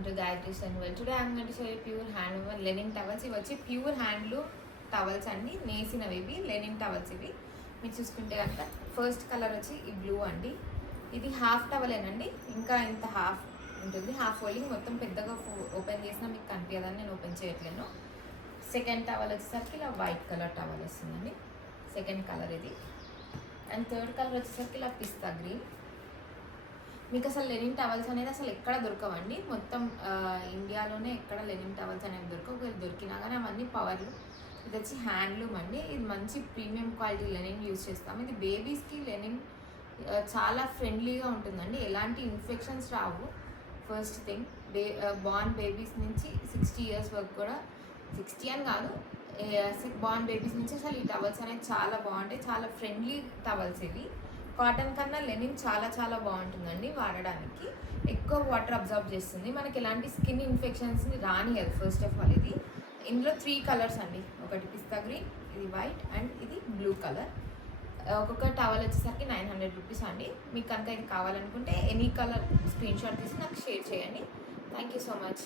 welcome to Gayatri Sunwell. Today I am going to show you pure handwoven linen towels. ఇవి వచ్చి pure handloom towels అండి, నేసినవి ఇవి Lenin towels. ఇవి మీరు చూసుకుంటే కనుక ఫస్ట్ కలర్ వచ్చి ఈ బ్లూ అండి. ఇది హాఫ్ టవలేనండి, ఇంకా ఇంత హాఫ్ ఉంటుంది. హాఫ్ ఫోల్డింగ్ మొత్తం పెద్దగా ఓపెన్ చేసినా మీకు కనిపించదని నేను ఓపెన్ చేయట్లేను. సెకండ్ టవల్ వచ్చేసరికి ఇలా వైట్ కలర్ టవల్ వస్తుందండి, సెకండ్ కలర్ ఇది. అండ్ థర్డ్ కలర్ వచ్చేసరికి ఇలా పిస్తా గ్రీన్. మీకు అసలు లెనిన్ టవల్స్ అనేది అసలు ఎక్కడ దొరకవండి, మొత్తం ఇండియాలోనే ఎక్కడ లెనిన్ టవల్స్ అనేవి దొరకవు. ఒకవేళ దొరికినా కానీ అవన్నీ పవర్లు. ఇది వచ్చి హ్యాండ్లూమ్ అండి, ఇది మంచి ప్రీమియం క్వాలిటీ లెనిన్ యూజ్ చేస్తాము. ఇది బేబీస్కి లెనిన్ చాలా ఫ్రెండ్లీగా ఉంటుందండి, ఎలాంటి ఇన్ఫెక్షన్స్ రావు. ఫస్ట్ థింగ్, బార్న్ బేబీస్ నుంచి 60 years వరకు కూడా, 60 అని కాదు, బార్న్ బేబీస్ నుంచి అసలు ఈ టవల్స్ అనేవి చాలా బాగుంటాయి. చాలా ఫ్రెండ్లీ టవల్స్ ఇవి. కాటన్ కన్నా లెనిన్ చాలా చాలా బాగుంటుందండి వాడడానికి. ఎక్కువ వాటర్ అబ్జర్వ్ చేస్తుంది, మనకి ఎలాంటి స్కిన్ ఇన్ఫెక్షన్స్ని రానియదు. ఫస్ట్ ఆఫ్ ఆల్ ఇది ఇందులో 3 కలర్స్ అండి, ఒకటి పిస్తా గ్రీన్, ఇది వైట్ అండ్ ఇది బ్లూ కలర్. ఒక్కొక్క టవల్ వచ్చేసరికి 900 రూపీస్ అండి. మీకు కనుక ఇది కావాలనుకుంటే ఎనీ కలర్ స్క్రీన్ షాట్ తీసి నాకు షేర్ చేయండి. Thank you so much.